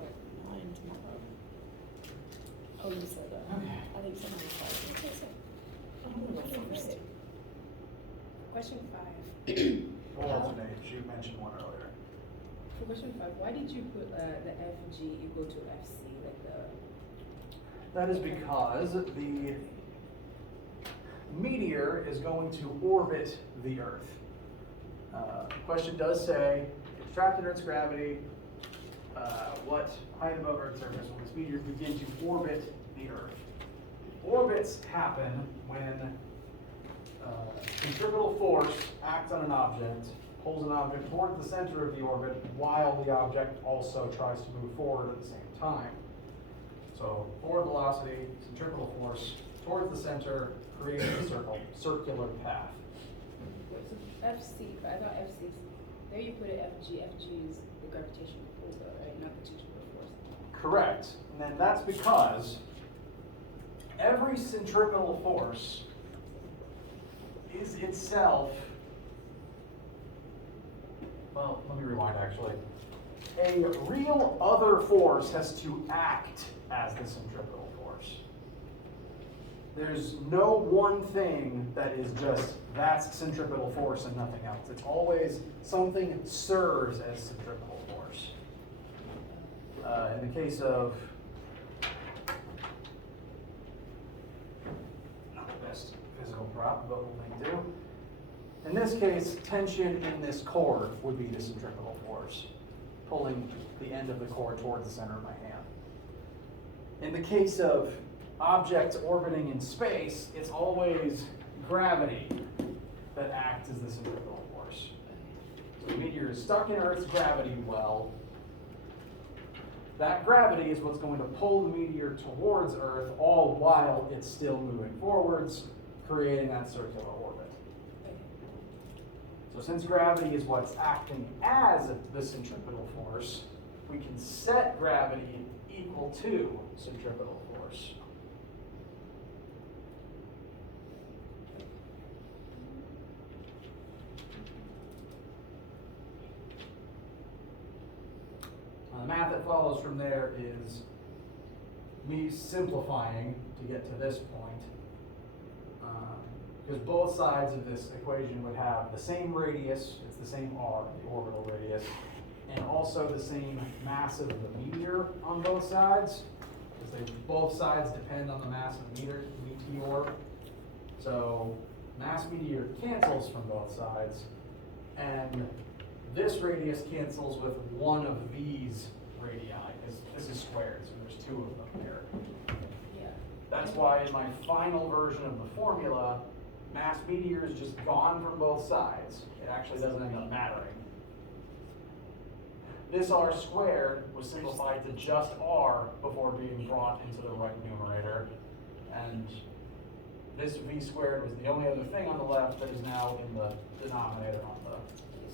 at 9 tomorrow. Oh, you said that. I think someone was like, what is it? Oh, no, first. Question 5. What alternates? You mentioned one earlier. For question 5, why did you put the FG equal to FC, like the... That is because the meteor is going to orbit the Earth. The question does say, it's trapped in Earth's gravity, what height above Earth's surface will this meteor begin to orbit the Earth? Orbits happen when centripetal force acts on an object, pulls an object toward the center of the orbit while the object also tries to move forward at the same time. So forward velocity, centripetal force towards the center, creating a circular path. So FC, I thought FC, there you put it FG. FG is the gravitational pull, though, right? Not the centripetal force. Correct. And then that's because every centripetal force is itself, well, let me rewind actually. A real other force has to act as the centripetal force. There's no one thing that is just that's centripetal force and nothing else. It's always something serves as centripetal force. In the case of, not the best physical prop, but we'll make do. In this case, tension in this cord would be the centripetal force, pulling the end of the cord towards the center of my hand. In the case of objects orbiting in space, it's always gravity that acts as the centripetal force. So the meteor is stuck in Earth's gravity well. That gravity is what's going to pull the meteor towards Earth, all while it's still moving forwards, creating that circular orbit. So since gravity is what's acting as the centripetal force, we can set gravity equal to centripetal force. The math that follows from there is me simplifying to get to this point, because both sides of this equation would have the same radius, it's the same r, the orbital radius, and also the same mass of the meteor on both sides, because both sides depend on the mass of the meteor. So mass meteor cancels from both sides, and this radius cancels with one of these radii, because this is squared, so there's two of them here. Yeah. That's why in my final version of the formula, mass meteor is just gone from both sides. It actually doesn't end up mattering. This r squared was simplified to just r before being brought into the right numerator. And this v squared was the only other thing on the left that is now in the denominator on the...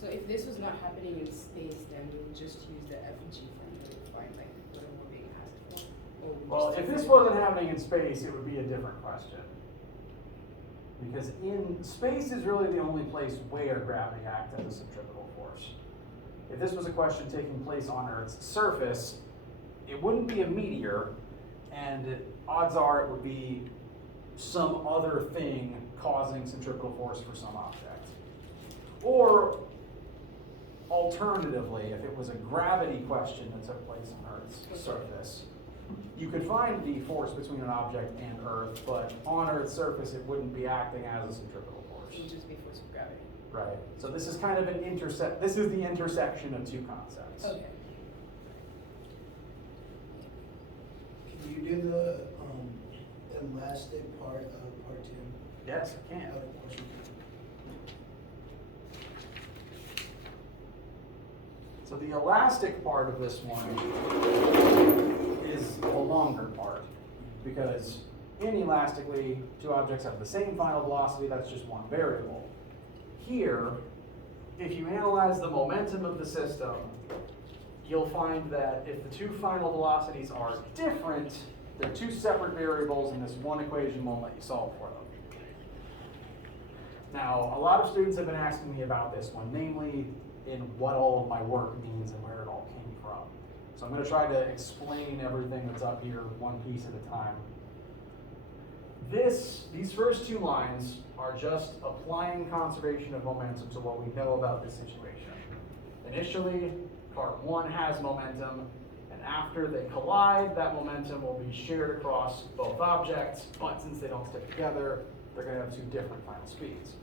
So if this was not happening in space, then we would just use the FG formula to find like what we're being asked for. Or we Well, just if use this it- wasn't happening in space, it would be a different question. Because in space is really the only place where gravity acts as a centripetal force. If this was a question taking place on Earth's surface, it wouldn't be a meteor, and odds are it would be some other thing causing centripetal force for some object. Or alternatively, if it was a gravity question that took place on Earth's surface, you could find the force between an object and Earth, but on Earth's surface it wouldn't be acting as a centripetal force. It would just be force of gravity. Right. So this is kind of an this is the intersection of two concepts. Okay. Can you do the elastic part of part 2? Yes, I can. Of course you So the elastic part of this one is the longer part, because inelastically, two objects have the same final velocity, that's just one variable. Here, if you analyze the momentum of the system, you'll find that if the two final velocities are different, they're two separate variables, and this one equation won't let you solve for them. Now, a lot of students have been asking me about this one, namely in what all of my work means and where it all came from. So I'm going to try to explain everything that's up here one piece at a time. These first two lines are just applying conservation of momentum to what we know about this situation. Initially, part 1 has momentum, and after they collide, that momentum will be shared across both objects, but since they don't stick together, they're going to have two different final speeds.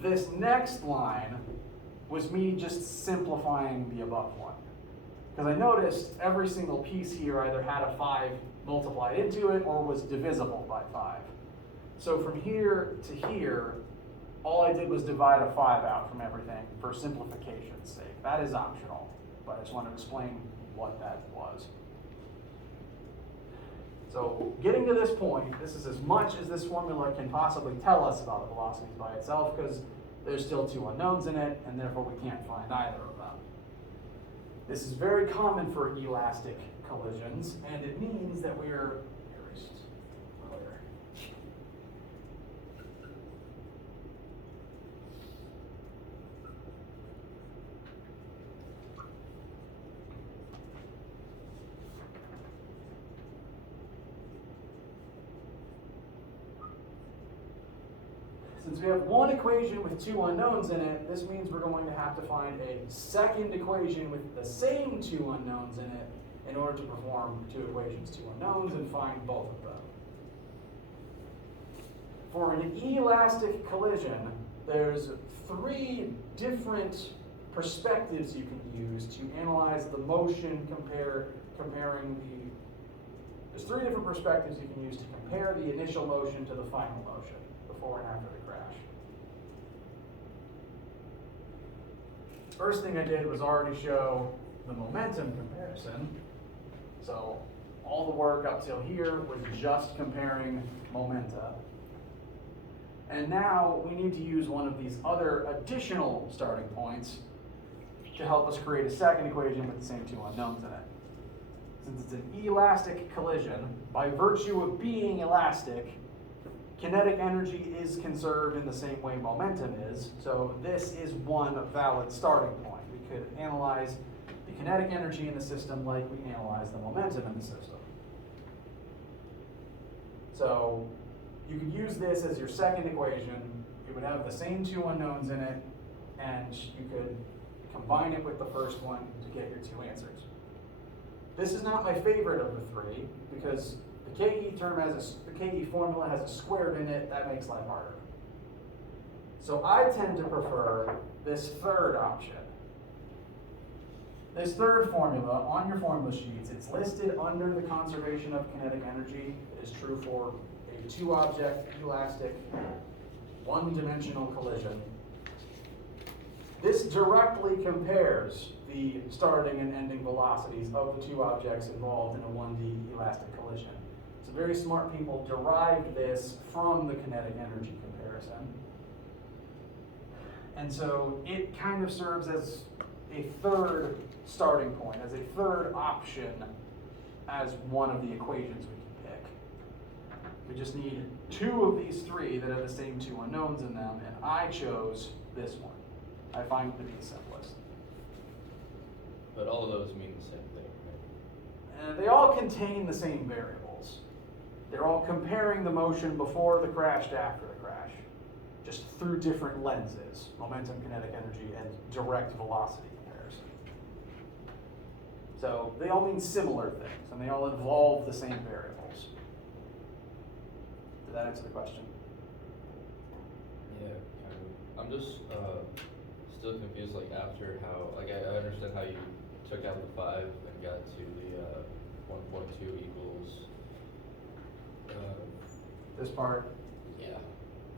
This next line was me just simplifying the above one. Because I noticed every single piece here either had a 5 multiplied into it or was divisible by 5. So from here to here, all I did was divide a 5 out from everything for simplification's sake. That is optional, but I just want to explain what that was. So getting to this point, this is as much as this formula can possibly tell us about the velocities by itself, because there's still 2 unknowns in it, and therefore we can't find either of them. This is very common for elastic collisions, and it means that we're since we have one equation with 2 unknowns in it, this means we're going to have to find a second equation with the same 2 unknowns in it in order to perform 2 equations, 2 unknowns, and find both of them. For an elastic collision, there's 3 different perspectives you can use to analyze the motion there's 3 different perspectives you can use to compare the initial motion to the final motion, before and after the crash. First thing I did was already show the momentum comparison. So all the work up till here was just comparing momenta. And now we need to use one of these other additional starting points to help us create a second equation with the same 2 unknowns in it. Since it's an elastic collision, by virtue of being elastic, kinetic energy is conserved in the same way momentum is, so this is one valid starting point. We could analyze the kinetic energy in the system like we analyze the momentum in the system. So you could use this as your second equation. It would have the same 2 unknowns in it, and you could combine it with the first one to get your 2 answers. This is not my favorite of the 3, because the KE the KE formula has a squared in it. That makes life harder. So I tend to prefer this third option. This third formula on your formula sheets, it's listed under the conservation of kinetic energy. It is true for a 2-object, elastic, 1-dimensional collision. This directly compares the starting and ending velocities of the 2 objects involved in a 1D elastic collision. So very smart people derived this from the kinetic energy comparison. And so it kind of serves as a third starting point, as a third option as one of the equations we can pick. We just need 2 of these 3 that have the same 2 unknowns in them, and I chose this one. I find it to be the simplest. But all of those mean the same thing, right? They all contain the same variables. They're all comparing the motion before the crash to after the crash, just through different lenses: momentum, kinetic energy, and direct velocity comparison. So they all mean similar things, and they all involve the same variables. Did that answer the question? Yeah, kind of. I'm just still confused, like, after how, like, I understand how you took out the 5 and got to the 1.2 equals, This part? yeah.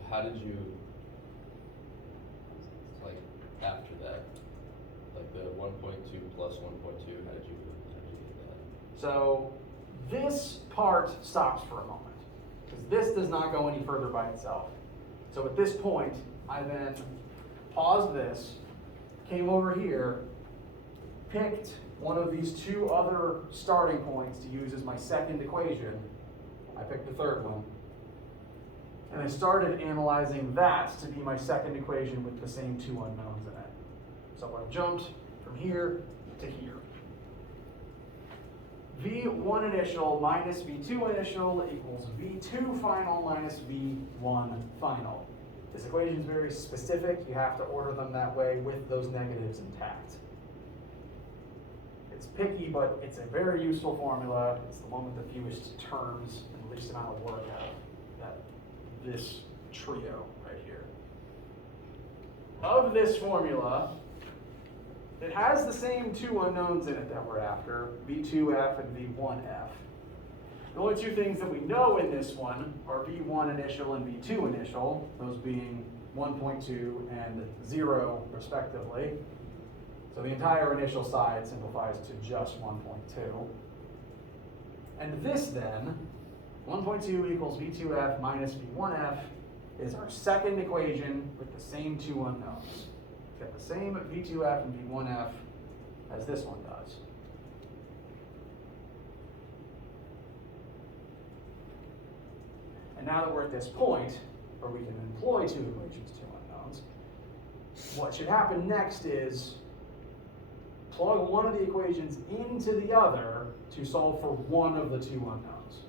How did you, like, after that, like the 1.2 plus 1.2, how did you get that? So this part stops for a moment, because this does not go any further by itself. So at this point, I then paused this, came over here, picked one of these 2 other starting points to use as my second equation. I picked the third one. And I started analyzing that to be my second equation with the same 2 unknowns in it. So I jumped from from here to here. V1 initial minus V2 initial equals V2 final minus V1 final. This equation is very specific. You have to order them that way with those negatives intact. It's picky, but it's a very useful formula. It's the one with the fewest terms and the least amount of work out of this trio right here. Of this formula, it has the same two unknowns in it that we're after, V2F and V1F. The only two things that we know in this one are V1 initial and V2 initial, those being 1.2 and 0 respectively. So the entire initial side simplifies to just 1.2. And this then, 1.2 equals V2F minus V1F, is our second equation with the same two unknowns. It's got the same V2F and V1F as this one does. And now that we're at this point, where we can employ two equations, two unknowns, what should happen next is plug one of the equations into the other to solve for one of the two unknowns.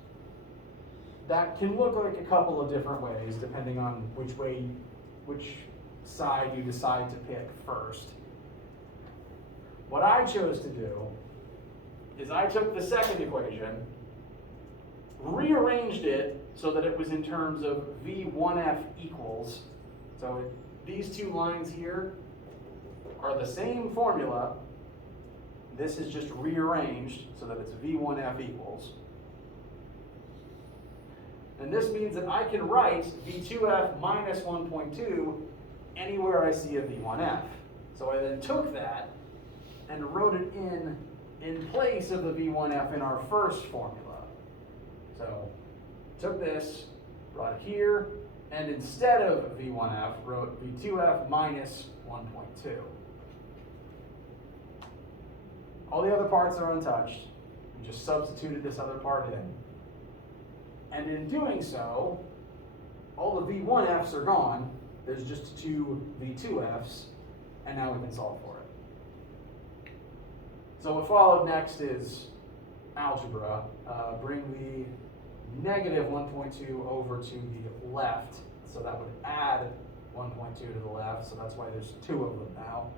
That can look like a couple of different ways, depending on which side you decide to pick first. What I chose to do is I took the second equation, rearranged it so that it was in terms of V1F equals. So these two lines here are the same formula. This is just rearranged so that it's V1F equals. And this means that I can write V2F minus 1.2 anywhere I see a V1F. So I then took that and wrote it in place of the V1F in our first formula. So took this, brought it here, and instead of V1F, wrote V2F minus 1.2. All the other parts are untouched. We just substituted this other part in. And in doing so, all the V1Fs are gone. There's just two V2Fs, and now we can solve for it. So what followed next is algebra. Bring the negative 1.2 over to the left. So that would add 1.2 to the left, so that's why there's two of them now.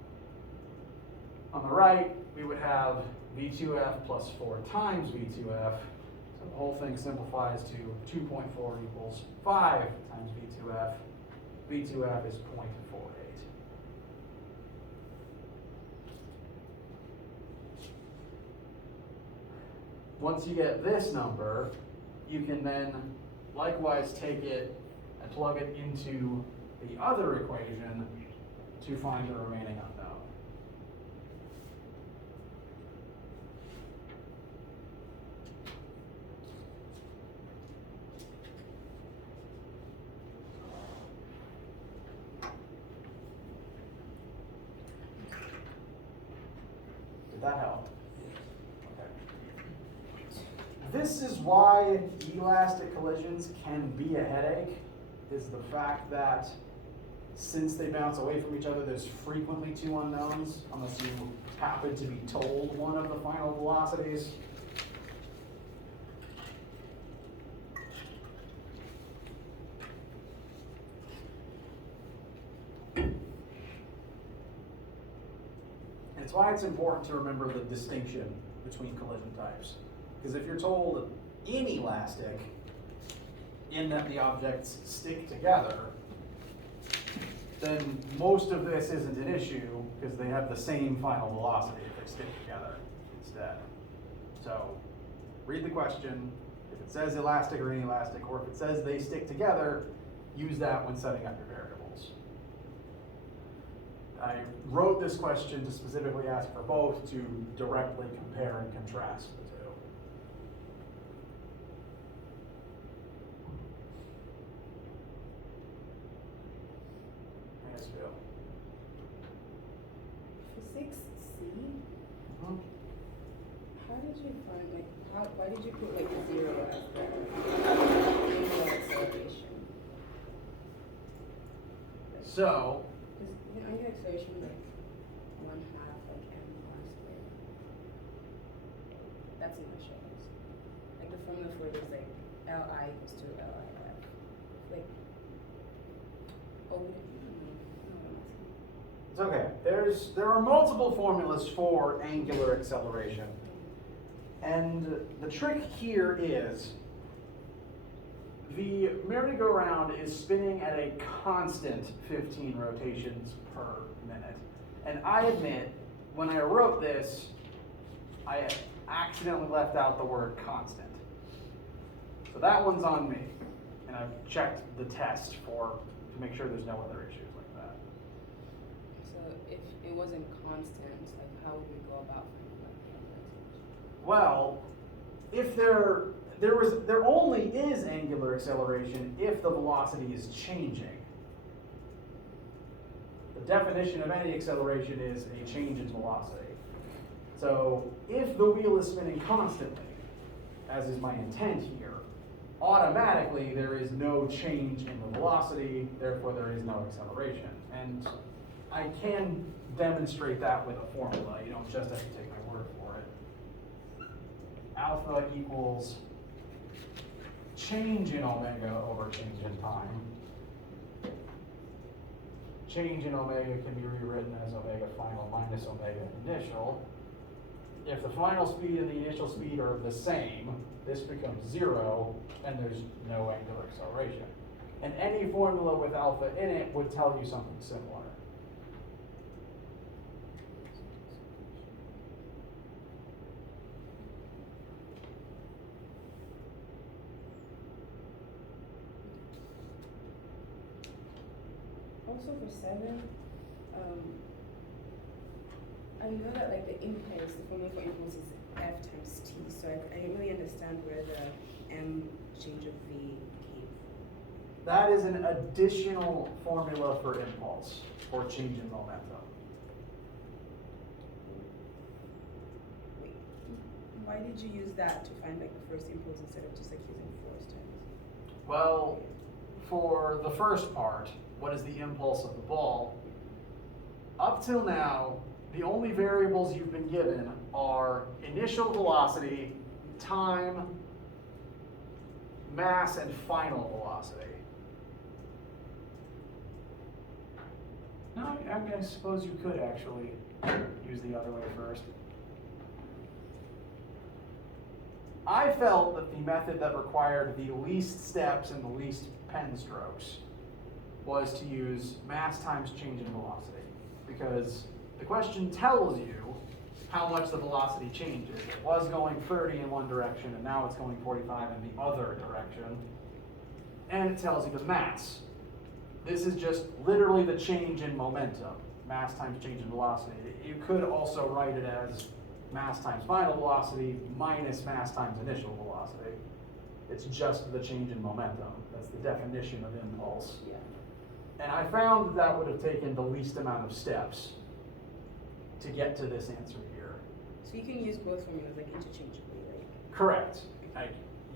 On the right, we would have V2F plus 4 times V2F. So the whole thing simplifies to 2.4 equals 5 times V2F. V2F is 0.48. Once you get this number, you can then likewise take it and plug it into the other equation to find the remaining unknown. Did that help? Okay. This is why elastic collisions can be a headache, is the fact that since they bounce away from each other, there's frequently two unknowns, unless you happen to be told one of the final velocities. And it's why it's important to remember the distinction between collision types. Because if you're told inelastic, in that the objects stick together, then most of this isn't an issue because they have the same final velocity if they stick together instead. So read the question. If it says elastic or inelastic, or if it says they stick together, use that when setting up your variables. I wrote this question to specifically ask for both to directly compare and contrast the two. Feel. For 6C, how did you find, why did you put 0 as the angular acceleration? So, Because angular acceleration 1/2 m. that's in the shows. Like the formula for it is like Li equals to LIF. Like, oh, It's okay. There are multiple formulas for angular acceleration. And the trick here is the merry-go-round is spinning at a constant 15 rotations per minute. And I admit, when I wrote this, I accidentally left out the word constant. So that one's on me. And I've checked the test to make sure there's no other issues like that. so if it wasn't constant, like how would we go about finding out the acceleration? Well, if there only is angular acceleration if the velocity is changing. The definition of any acceleration is a change in velocity. So if the wheel is spinning constantly, as is my intent here, automatically there is no change in the velocity, therefore there is no acceleration. And I can demonstrate that with a formula. You don't just have to take my word for it. Alpha equals change in omega over change in time. Change in omega can be rewritten as omega final minus omega initial. If the final speed and the initial speed are the same, this becomes 0, and there's no angular acceleration. And any formula with alpha in it would tell you something similar. Also for 7, I know that like the impulse, the formula for impulse is F times T, so I didn't really understand where the M change of V came from. That is an additional formula for impulse, or change in momentum. Wait, why did you use that to find like the first impulse instead of just like using force times? Well, for the first part, what is the impulse of the ball? Up till now, the only variables you've been given are initial velocity, time, mass, and final velocity. No, I suppose you could actually use the other way first. I felt that the method that required the least steps and the least pen strokes was to use mass times change in velocity, because the question tells you how much the velocity changes. It was going 30 in one direction, and now it's going 45 in the other direction. And it tells you the mass. This is just literally the change in momentum, mass times change in velocity. You could also write it as mass times final velocity minus mass times initial velocity. It's just the change in momentum. That's the definition of impulse. Yeah. And I found that would have taken the least amount of steps to get to this answer here. So you can use both formulas like interchangeably, like. Correct.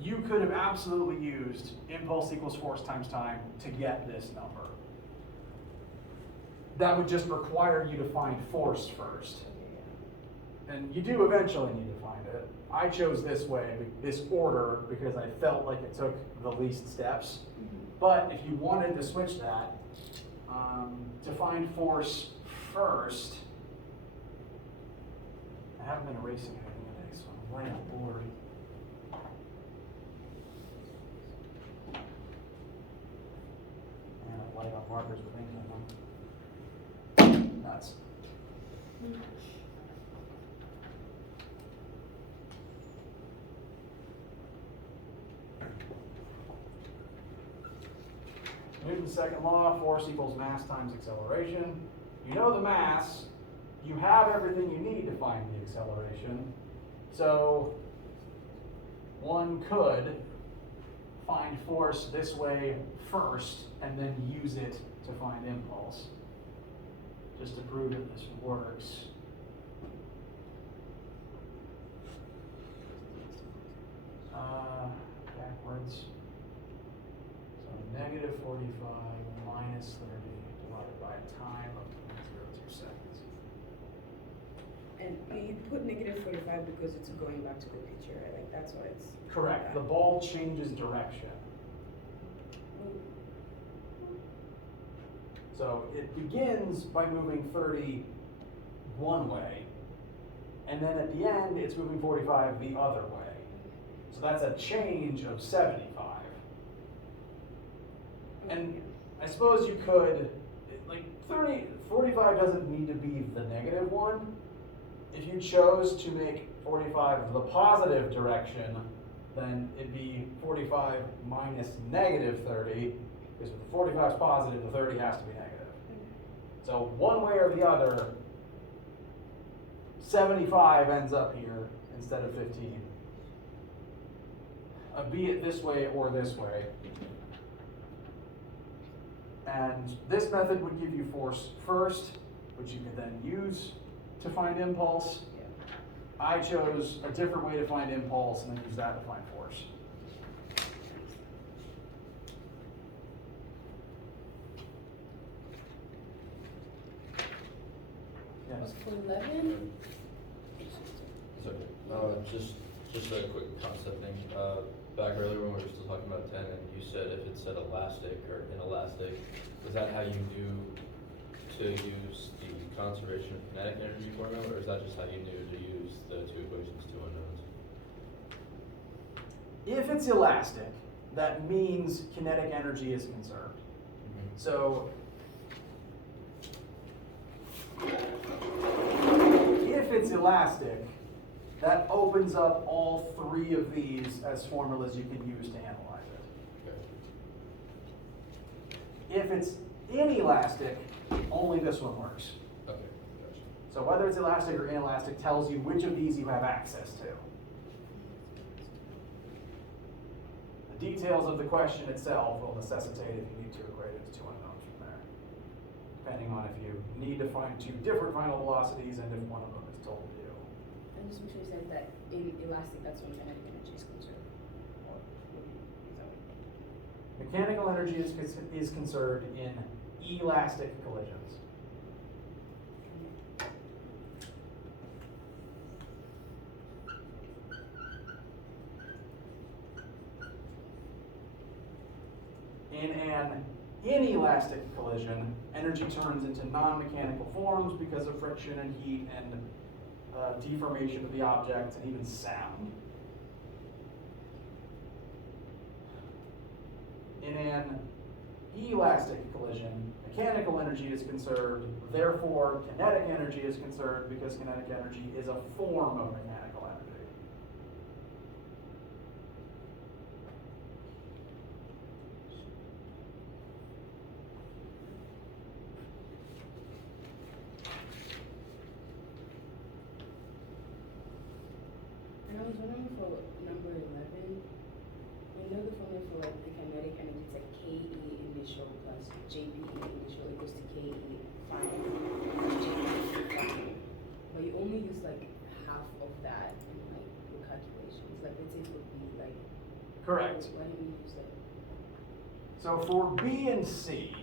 You could have absolutely used impulse equals force times time to get this number. That would just require you to find force first. And you do eventually need to find it. I chose this way, this order, because I felt like it took the least steps. But if you wanted to switch that, to find force first, I haven't been erasing anything today, so I'm laying on board. And I light on markers with ink in them. Nuts. Newton's second law, force equals mass times acceleration. You know the mass, you have everything you need to find the acceleration. So one could find force this way first and then use it to find impulse. Just to prove that this works. Backwards. So negative 45 minus 30 divided by a time of 0.02 seconds. And You put negative 45 because it's going back to the picture, right? Like that's why it's. Correct, the ball changes direction. So it begins by moving 30 one way, and then at the end, it's moving 45 the other way. So that's a change of 75. And I suppose you could, like 45 doesn't need to be the negative one. If you chose to make 45 the positive direction, then it'd be 45 minus negative 30, because if the 45 is positive, the 30 has to be negative. So one way or the other, 75 ends up here instead of 15. Be it this way or this way. And this method would give you force first, which you could then use to find impulse. I chose a different way to find impulse and then use that to find force. Yes. For 11? Sorry, just a quick concept thing. Back earlier when we were still talking about 10, and you said if it said elastic or inelastic, is that how you knew to use the conservation of kinetic energy formula, or is that just how you knew to use the two equations, two unknowns? If it's elastic, that means kinetic energy is conserved. So if it's elastic, that opens up all three of these as formulas you can use to analyze it. Okay. If it's inelastic, only this one works. Okay, gotcha. So whether it's elastic or inelastic tells you which of these you have access to. The details of the question itself will necessitate if you need to equate it to two unknowns from there, depending on if you need to find two different final velocities and if one of them is told to you. And just make sure you said that in elastic, that's when kinetic energy is conserved. Or Mechanical energy is conserved in elastic collisions. In an inelastic collision, energy turns into non-mechanical forms because of friction and heat and deformation of the object and even sound. In an elastic collision, mechanical energy is conserved, therefore kinetic energy is conserved because kinetic energy is a form of mechanical energy. And I was wondering for number 11, we know the formula for like the kinetic energy is like KE initial plus JPE initial equals to KE final plus JPE final. But you only use like half of that in like your calculations. Like let's say it would be like. Correct. Why didn't we use that? So for B and C,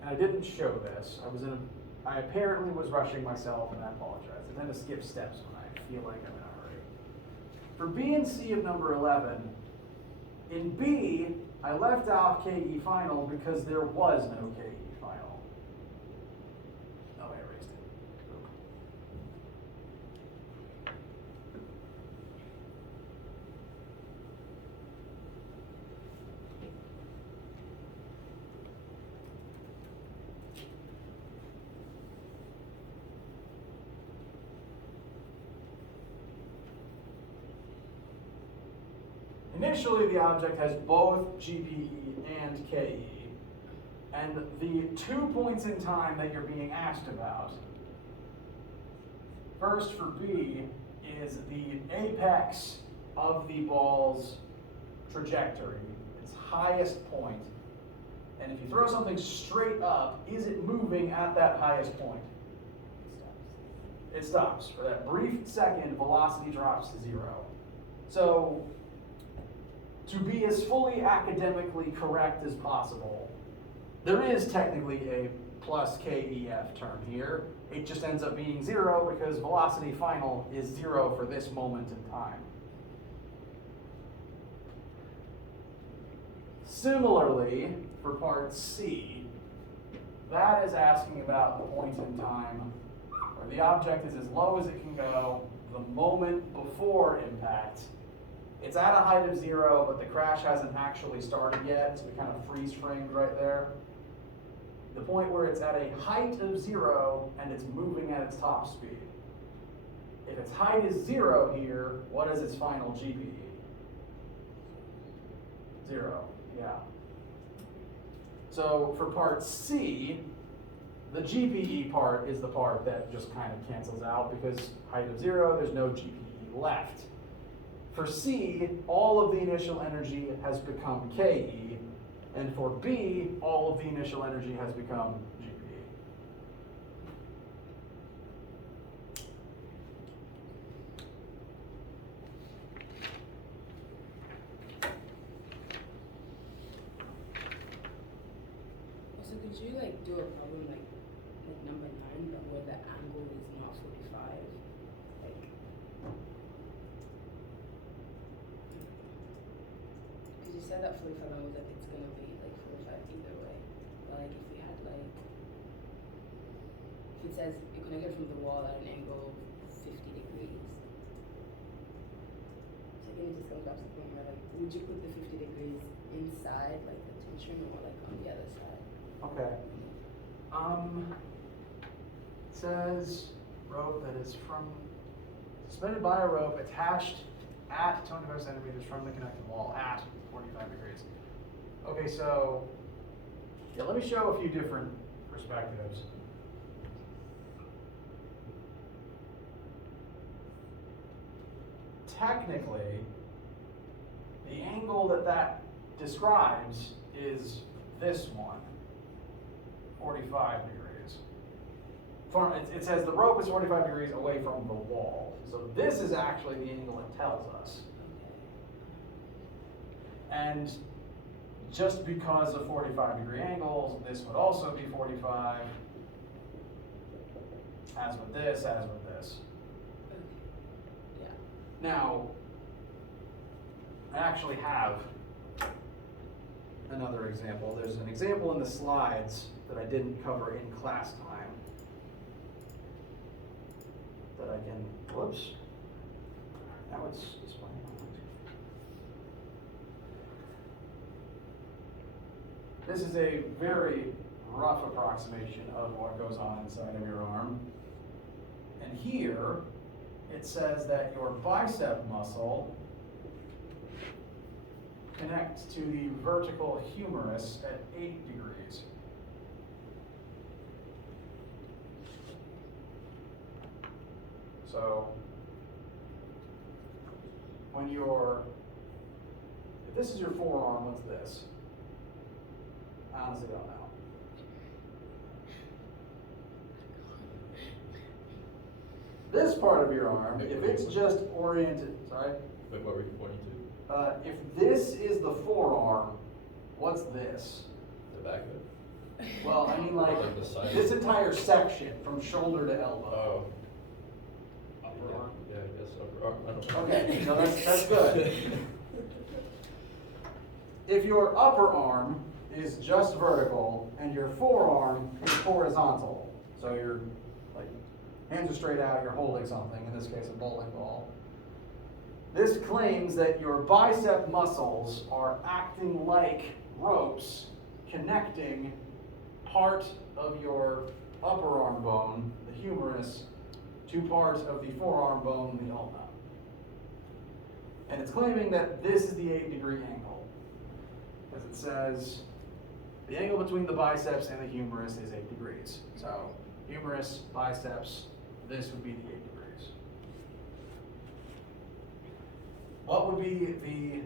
and I didn't show this, I apparently was rushing myself and I apologize. I tend to skip steps when I feel like I'm in a hurry. For B and C of number 11, in B, I left off KE final because there was no KE final. Oh, I erased it. Oop. Initially, the object has both GPE and KE, and the 2 points in time that you're being asked about, first for B, is the apex of the ball's trajectory, its highest point. And if you throw something straight up, is it moving at that highest point? It stops. For that brief second, velocity drops to 0. So, to be as fully academically correct as possible, there is technically a plus KEF term here. It just ends up being 0 because velocity final is 0 for this moment in time. Similarly, for part C, that is asking about the point in time where the object is as low as it can go the moment before impact. It's at a height of 0, but the crash hasn't actually started yet, so we kind of freeze framed right there. The point where it's at a height of 0 and it's moving at its top speed. If its height is 0 here, what is its final GPE? 0, yeah. So for part C, the GPE part is the part that just kind of cancels out because height of 0, there's no GPE left. For C, all of the initial energy has become KE, and for B, all of the initial energy has become GPE. Also, could you like do a problem like number 9, but where the angle is not 45? Like, because you said that 45 angle, like it's gonna be like 45 either way. But like if we had like, if it says you're connected from the wall at an angle 50 degrees. So again, it just comes back to the point where like, would you put the 50 degrees inside like the tension or like on the other side? Okay. It says rope that is suspended by a rope attached at 25 centimeters from the connecting wall at 45 degrees. Okay, so yeah, let me show a few different perspectives. Technically, the angle that describes is this one, 45 degrees. It says the rope is 45 degrees away from the wall. So this is actually the angle it tells us. And just because of 45-degree angles, this would also be 45, as with this, as with this. Yeah. Now, I actually have another example. There's an example in the slides that I didn't cover in class time that I can, whoops, now it's displaying. This is a very rough approximation of what goes on inside of your arm. And here, it says that your bicep muscle connects to the vertical humerus at 8 degrees. So, if this is your forearm, what's this? I honestly don't know. This part of your arm, if it's just oriented, sorry? Wait, what were you pointing to? If this is the forearm, what's this? The back of it? Well, I mean like Like the side? this entire section from shoulder to elbow. Oh. Upper arm? Yeah, I guess upper arm. I don't know. Okay, so that's good. If your upper arm is just vertical and your forearm is horizontal, so you're like hands are straight out, you're holding something, in this case a bowling ball. This claims that your bicep muscles are acting like ropes connecting part of your upper arm bone, the humerus, to part of the forearm bone, the ulna. And it's claiming that this is the 8-degree angle. Because it says the angle between the biceps and the humerus is 8 degrees. So humerus, biceps, this would be the 8 degrees. What would be the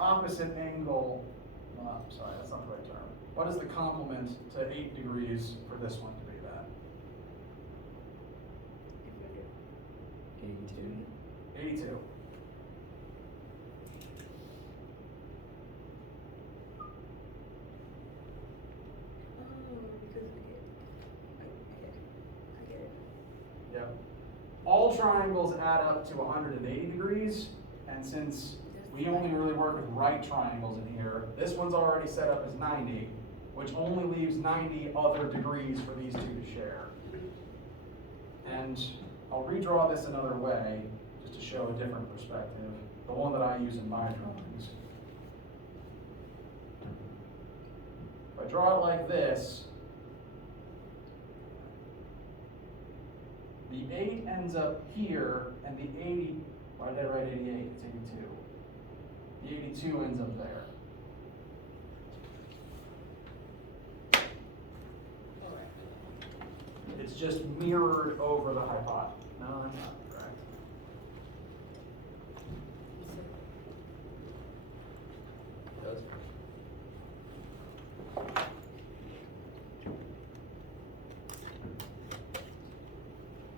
opposite angle? Sorry, that's not the right term. What is the complement to 8 degrees for this one to be then? 82. 82. all triangles add up to 180 degrees, and since we only really work with right triangles in here, this one's already set up as 90, which only leaves 90 other degrees for these two to share. And I'll redraw this another way, just to show a different perspective, the one that I use in my drawings. If I draw it like this, the 8 ends up here, and the 80, why did I write 88? It's 82. The 82 ends up there. It's just mirrored over the hypotenuse. No, that's not correct. That's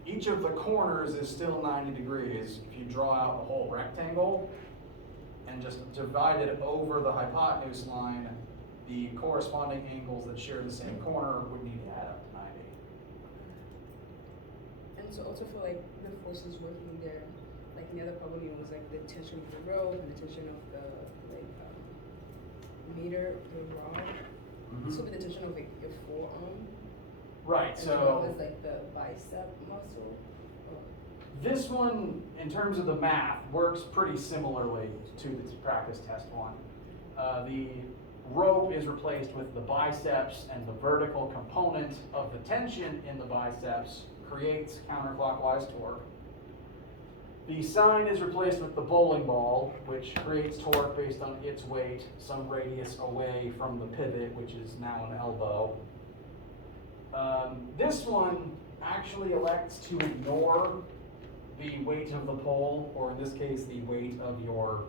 Each of the corners is still 90 degrees. If you draw out the whole rectangle and just divide it over the hypotenuse line, the corresponding angles that share the same corner would need to add up to 90. And so also for like the forces working there, like in the other problem it was like the tension of the rope and the tension of the meter, the rod. Mhm. So the tension of like your forearm. Right, As well so as like the bicep muscle. this one, in terms of the math, works pretty similarly to the practice test one. The rope is replaced with the biceps, and the vertical component of the tension in the biceps creates counterclockwise torque. The sign is replaced with the bowling ball, which creates torque based on its weight some radius away from the pivot, which is now an elbow. This one actually elects to ignore the weight of the pole, or in this case, the weight of your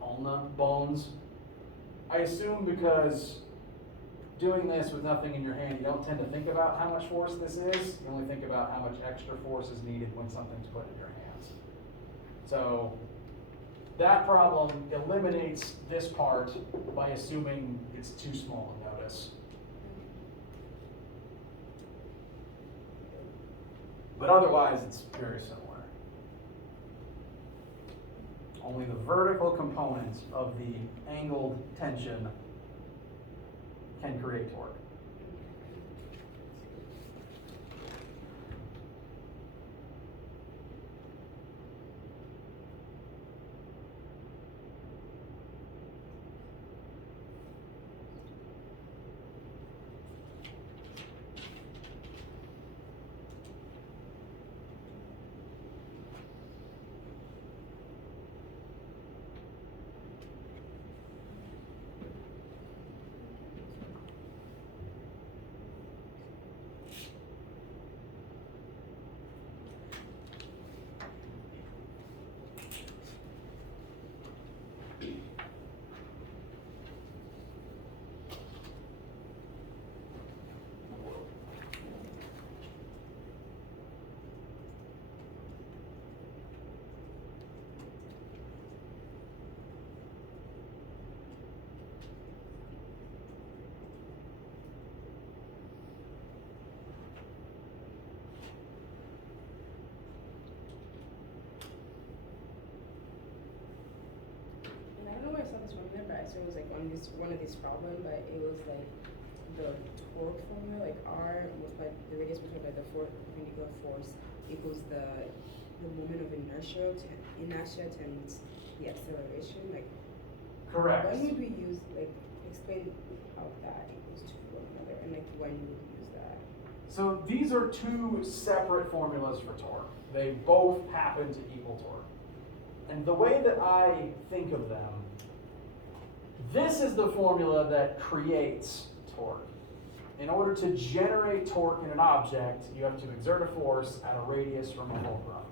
ulna bones. I assume because doing this with nothing in your hand, you don't tend to think about how much force this is. You only think about how much extra force is needed when something's put in your hands. So that problem eliminates this part by assuming it's too small to notice. But otherwise, it's very similar. Only the vertical component of the angled tension can create torque. And I don't know where I saw this one there, but I saw it was like one of these problems, but it was like the torque formula, like R was like the radius between like the perpendicular force equals the moment of inertia times the acceleration. Like Correct. when would we use, like, explain how that equals to one another, and like when you would use that? So these are two separate formulas for torque. They both happen to equal torque. And the way that I think of them, this is the formula that creates torque. In order to generate torque in an object, you have to exert a force at a radius from a fulcrum.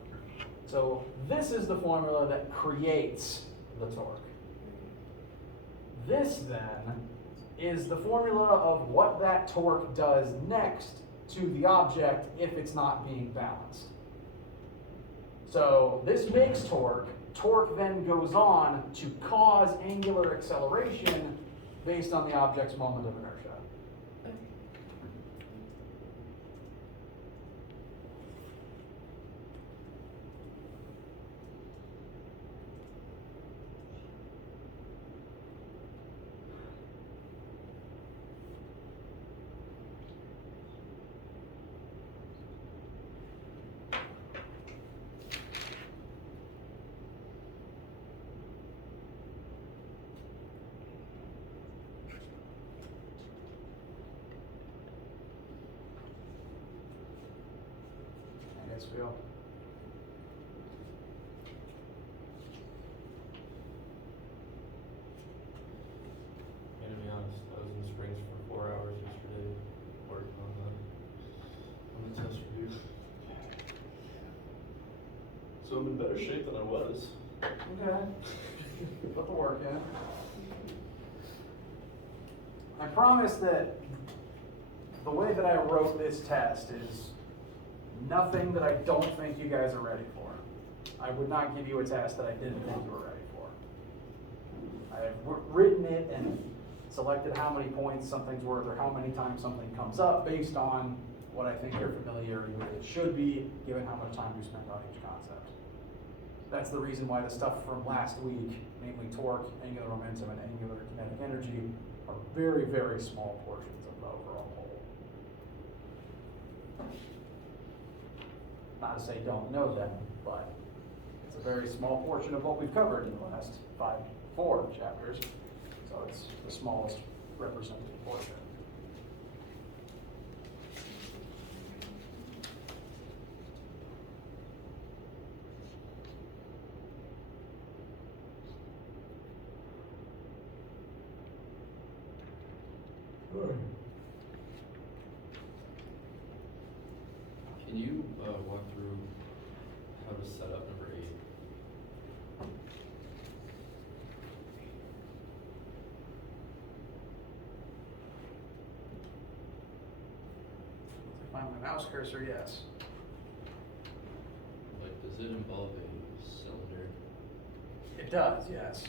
So this is the formula that creates the torque. This then is the formula of what that torque does next to the object if it's not being balanced. So this makes torque. Torque then goes on to cause angular acceleration based on the object's moment of inertia. guys feel? And to be honest, I was in Springs for 4 hours yesterday working on the test review. So I'm in better shape than I was. Okay. Put the work in. I promise that the way that I wrote this test is nothing that I don't think you guys are ready for. I would not give you a test that I didn't think you were ready for. I have written it and selected how many points something's worth or how many times something comes up based on what I think your familiarity with it should be, given how much time you spent on each concept. That's the reason why the stuff from last week, namely torque, angular momentum, and angular kinetic energy, are very, very small portions of the overall whole. Not to say don't know them, but it's a very small portion of what we've covered in the last 4 chapters. So it's the smallest represented portion. Can you walk through how to set up number 8? Find my mouse cursor, yes. Like, does it involve a cylinder? It does, yes.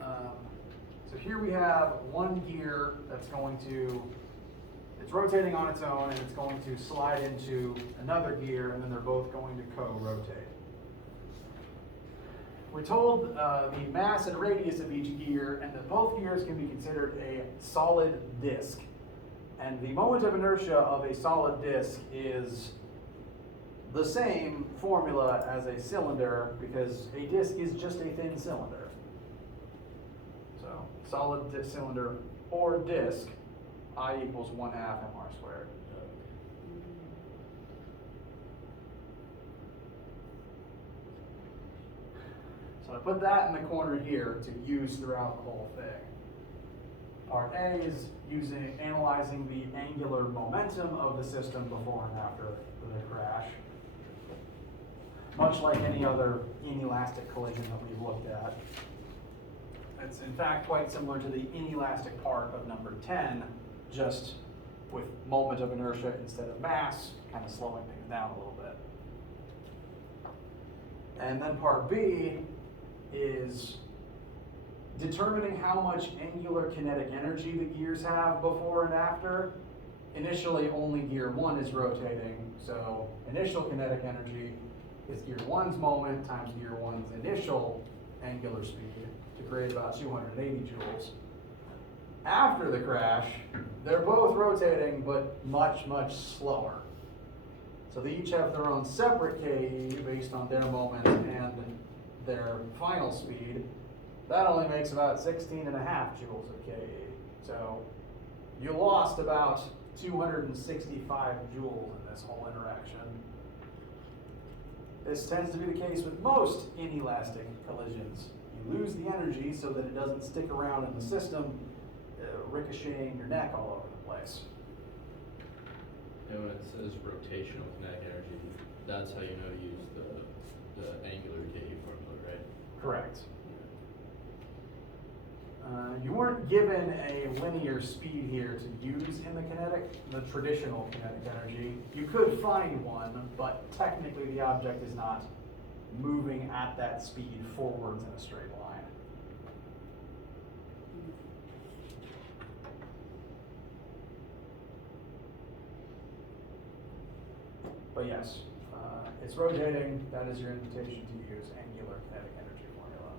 So here we have one gear that's it's rotating on its own and it's going to slide into another gear and then they're both going to co-rotate. We're told the mass and radius of each gear and that both gears can be considered a solid disk. And the moment of inertia of a solid disk is the same formula as a cylinder because a disk is just a thin cylinder. So solid cylinder or disk, I equals 1/2 mr squared. So I put that in the corner here to use throughout the whole thing. Part A is analyzing the angular momentum of the system before and after the crash. Much like any other inelastic collision that we've looked at. It's in fact quite similar to the inelastic part of number 10, just with moment of inertia instead of mass, kind of slowing things down a little bit. And then part B is determining how much angular kinetic energy the gears have before and after. Initially, only gear 1 is rotating, so initial kinetic energy is gear 1's moment times gear 1's initial angular speed to create about 280 joules. After the crash, they're both rotating, but much, much slower. So they each have their own separate KE based on their moment and their final speed. That only makes about 16.5 joules of KE. So you lost about 265 joules in this whole interaction. This tends to be the case with most inelastic collisions. You lose the energy so that it doesn't stick around in the system, ricocheting your neck all over the place. And when it says rotational kinetic energy, that's how you know to use the angular KE formula, right? Correct. You weren't given a linear speed here to use in the traditional kinetic energy. You could find one, but technically the object is not moving at that speed forwards in a straight line. But yes, it's rotating. That is your invitation to use angular kinetic energy formula.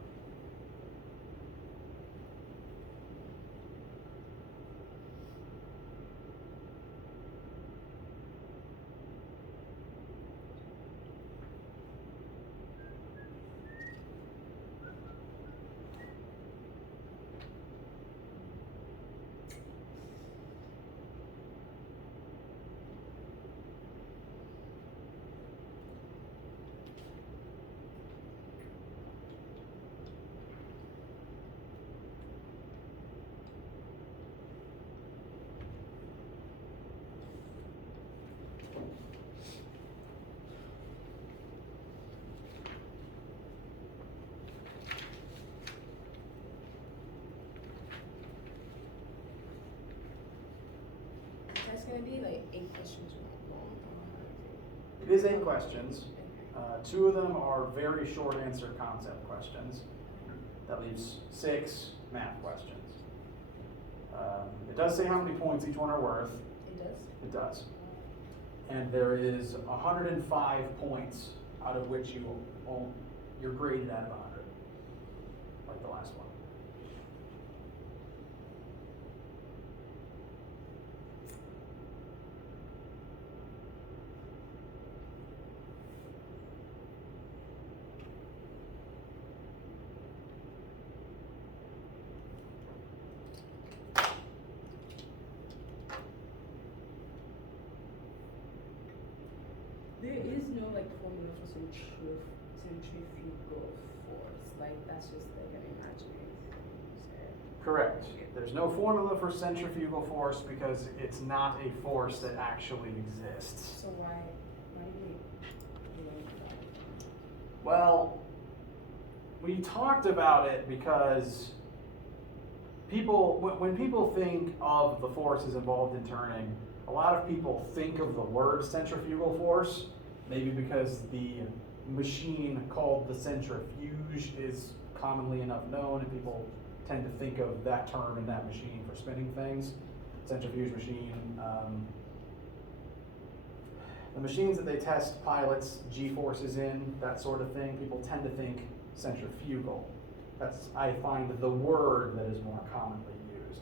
gonna be like 8 questions long. It is 8 questions. 2 of them are very short answer concept questions. That leaves 6 math questions. It does say how many points each one are worth. It does? It does. And there is 105 points out of which you're graded out of 100, like the last one. There is no like formula for centrifugal force. Like that's just like an imaginary thing. Correct. There's no formula for centrifugal force because it's not a force that actually exists. So why do we that? Well, we talked about it because when people think of the forces involved in turning, a lot of people think of the word centrifugal force, maybe because the machine called the centrifuge is commonly enough known and people tend to think of that term and that machine for spinning things. Centrifuge machine. The machines that they test pilots G-forces in, that sort of thing, people tend to think centrifugal. I find the word that is more commonly used.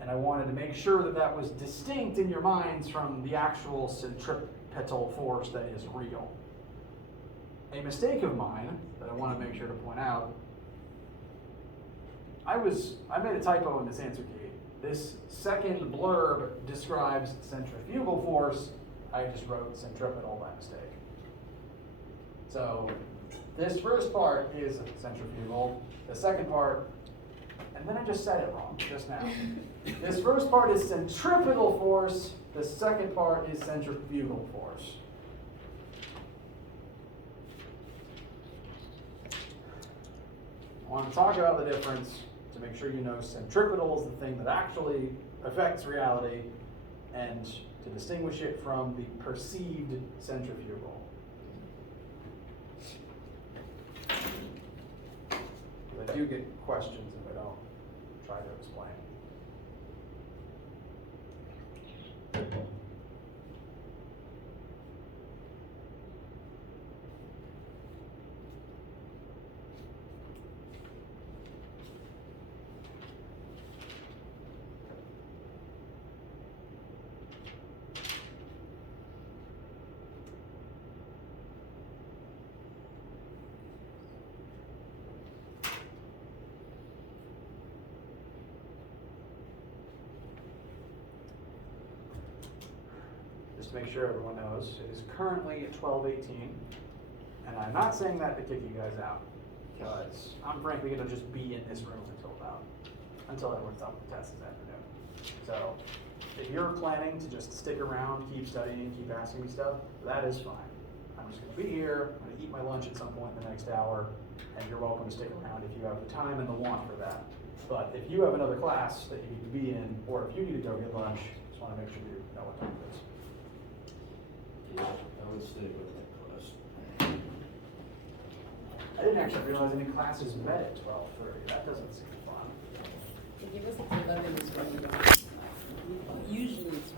And I wanted to make sure that that was distinct in your minds from the actual centripetal force that is real. A mistake of mine that I want to make sure to point out, I made a typo in this answer key. This second blurb describes centrifugal force. I just wrote centripetal by mistake. So this first part is centrifugal. The second part, and then I just said it wrong just now. This first part is centripetal force. The second part is centrifugal force. I want to talk about the difference to make sure you know centripetal is the thing that actually affects reality, and to distinguish it from the perceived centrifugal. Because I do get questions if I don't try to explain. Just to make sure everyone knows, it is currently 12:18, and I'm not saying that to kick you guys out, because I'm frankly going to just be in this room until everyone's done with the test this afternoon. So if you're planning to just stick around, keep studying, keep asking me stuff, that is fine. I'm just going to be here, I'm going to eat my lunch at some point in the next hour, and you're welcome to stick around if you have the time and the want for that. But if you have another class that you need to be in, or if you need to go get lunch, just want to make sure you know what time it is. Yeah, I would stay with that class. I didn't actually realize any classes met at 12:30. That doesn't seem fun. They give us 11 is when we don't. Usually it's